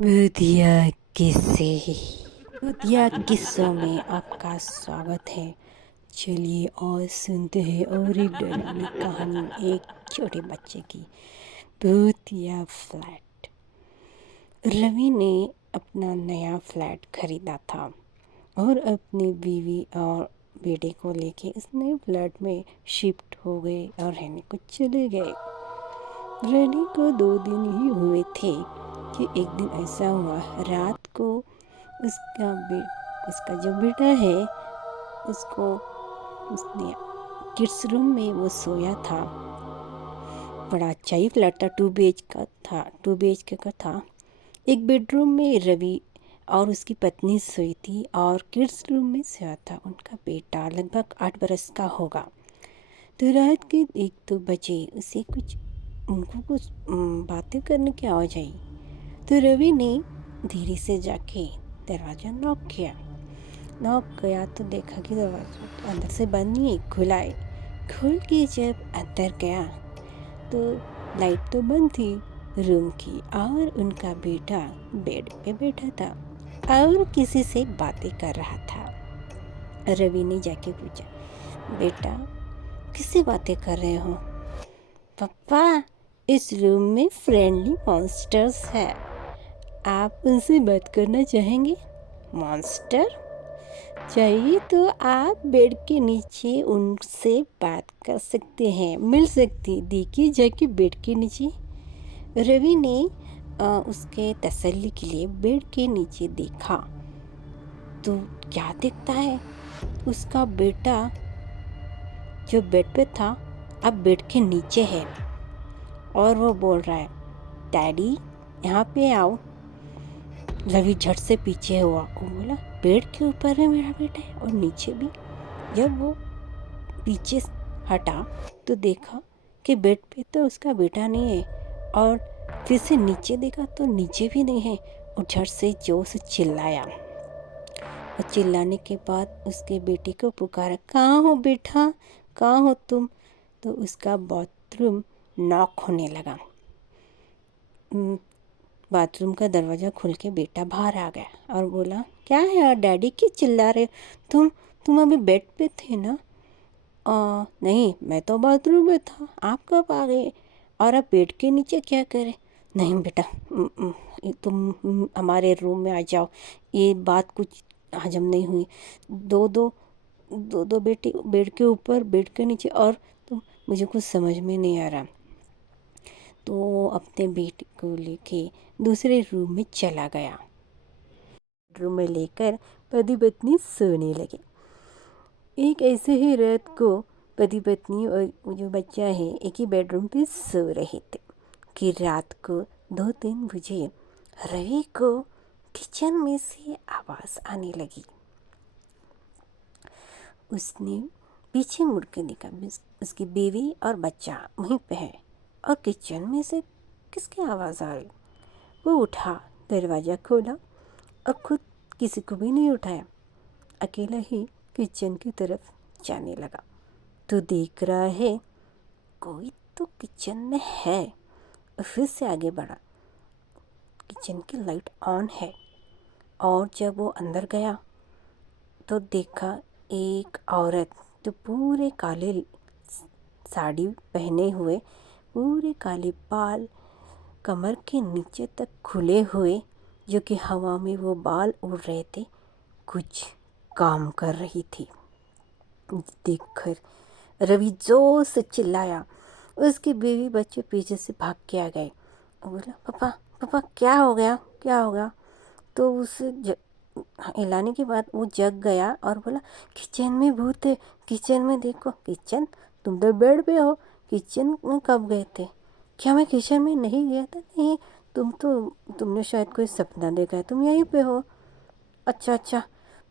भूतिया किस्से। भूतिया किस्सों में आपका स्वागत है। चलिए और सुनते हैं और एक डरावनी कहानी एक छोटे बच्चे की। भूतिया फ्लैट। रवि ने अपना नया फ्लैट खरीदा था और अपनी बीवी और बेटे को लेके उस नए फ्लैट में शिफ्ट हो गए और रहने को चले गए। रवि को 2 दिन ही हुए थे कि एक दिन ऐसा हुआ, रात को उसका जो बेटा है उसको उसने किड्स रूम में वो सोया था। बड़ा अच्छा ही फ्लैट था, 2 BHK का था। एक बेडरूम में रवि और उसकी पत्नी सोई थी और किड्स रूम में सोया था उनका बेटा, लगभग 8 बरस का होगा। तो रात के 1-2 बजे उसे उनको कुछ बातें करने की आवाज़ आई। तो रवि ने धीरे से जाके दरवाज़ा नॉक किया तो देखा कि दरवाज़ा अंदर से बंद नहीं, खुला है। खोल के जब अंदर गया तो लाइट तो बंद थी रूम की और उनका बेटा बेड पे बैठा था और किसी से बातें कर रहा था। रवि ने जाके पूछा, बेटा किससे बातें कर रहे हो? पापा, इस रूम में फ्रेंडली मॉन्स्टर्स है, आप उनसे बात करना चाहेंगे? मॉन्स्टर? चाहिए तो आप बेड के नीचे उनसे बात कर सकते हैं, मिल सकती। देखिए जाके बेड के नीचे। रवि ने उसके तसल्ली के लिए बेड के नीचे देखा तो क्या दिखता है, उसका बेटा जो बेड पे था अब बेड के नीचे है और वो बोल रहा है, डैडी यहाँ पे आओ। रवि झट से पीछे हुआ। वो बोला, बेड के ऊपर भी मेरा बेटा है और नीचे भी। जब वो पीछे हटा तो देखा कि बेड पे तो उसका बेटा नहीं है और फिर से नीचे देखा तो नीचे भी नहीं है। और झट से जोर से चिल्लाया और चिल्लाने के बाद उसके बेटे को पुकारा, कहाँ हो बेटा, कहाँ हो तुम? तो उसका बाथरूम नॉक होने लगा। बाथरूम का दरवाज़ा खुल के बेटा बाहर आ गया और बोला, क्या है यार डैडी, क्यों चिल्ला रहे? तुम अभी बेड पे थे ना? नहीं, मैं तो बाथरूम में था, आप कब आ गए? और आप बेड के नीचे क्या करें? नहीं बेटा, तुम हमारे रूम में आ जाओ, ये बात कुछ हजम नहीं हुई। दो दो दो दो बेटे बेड के ऊपर बेड के नीचे और तुम, मुझे कुछ समझ में नहीं आ रहा। तो अपने बेटे को लेके दूसरे रूम में चला गया। रूम में लेकर पति पत्नी सोने लगे। एक ऐसे ही रात को पति पत्नी और जो बच्चा है एक ही बेडरूम पे सो रहे थे कि रात को 2-3 बजे रवि को किचन में से आवाज़ आने लगी। उसने पीछे मुड़ के देखा, उसकी बीवी और बच्चा वहीं पे है और किचन में से किसकी आवाज़ आ रही। वो उठा, दरवाज़ा खोला और खुद किसी को भी नहीं उठाया, अकेला ही किचन की तरफ जाने लगा। तो देख रहा है कोई तो किचन में है। फिर से आगे बढ़ा, किचन की लाइट ऑन है और जब वो अंदर गया तो देखा एक औरत जो पूरे काले साड़ी पहने हुए, पूरे काले बाल कमर के नीचे तक खुले हुए, जो कि हवा में वो बाल उड़ रहे थे, कुछ काम कर रही थी। देखकर रवि जोर से चिल्लाया। उसकी बीवी बच्चे पीछे से भाग के आ गए। बोला, पापा पापा क्या हो गया, क्या हो गया? तो उसे हिलाने के बाद वो जग गया और बोला, किचन में भूत है, किचन में देखो। किचन? तुम तो बेड पे हो, किचन में कब गए थे? क्या मैं किचन में नहीं गया था? नहीं, तुमने शायद कोई सपना देखा है, तुम यहीं पे हो। अच्छा अच्छा,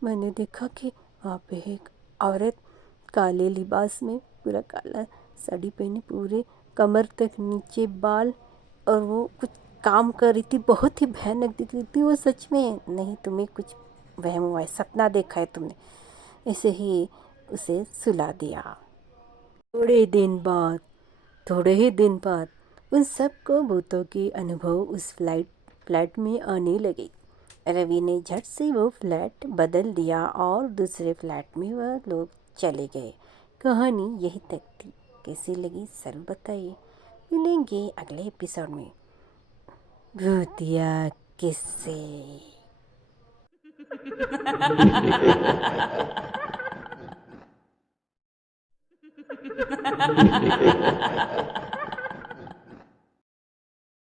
मैंने देखा कि वहाँ पे एक औरत काले लिबास में, पूरा काला साड़ी पहने, पूरे कमर तक नीचे बाल, और वो कुछ काम कर रही थी, बहुत ही भयानक दिख रही थी वो। सच में? नहीं, तुम्हें कुछ वहम हुआ है, सपना देखा है तुमने। ऐसे ही उसे सुला दिया। थोड़े दिन बाद थोड़े ही दिन बाद उन सबको भूतों के अनुभव उस फ्लैट में आने लगे। रवि ने झट से वो फ्लैट बदल दिया और दूसरे फ्लैट में वह लोग चले गए। कहानी यही तक थी। कैसी लगी ज़रूर बताइए। मिलेंगे अगले एपिसोड में। भूतिया किस्से।